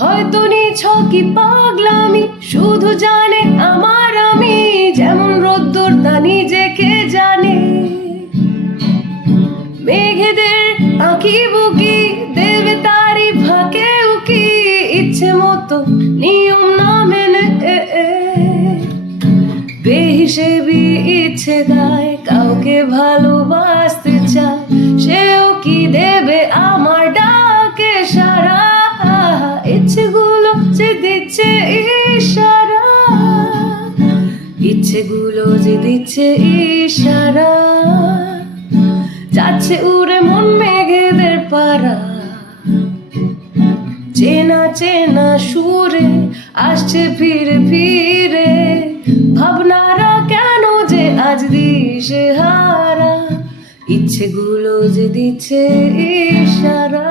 হয়তো নিছকি পাগলামি, শুধু জানে আমার আমি, যেমন রোদ্দুর তা নিজেকে জানে। মেঘেদের আঁকি বুকি দেবে তারি ফাঁকে উকি, ইচ্ছে মতো নিয়ম না মেনে বেহিসেবি ইচ্ছে গায়, কাউকে ভালোবাসতে চায়, সেও কি দেবে আমার ডাকে সারা? ইচ্ছেগুলো যে দিচ্ছে ইশারা, ইচ্ছেগুলো যে দিচ্ছে ইশারা, যাচ্ছে উড়ে মন মেঘেদের পাড়া। চেনা চেনা সুরে আসছে ফিরে ফিরে, ভাবনারা কেন যে আজ দিশে হারা, ইচ্ছেগুলো যে দিচ্ছে ইশারা।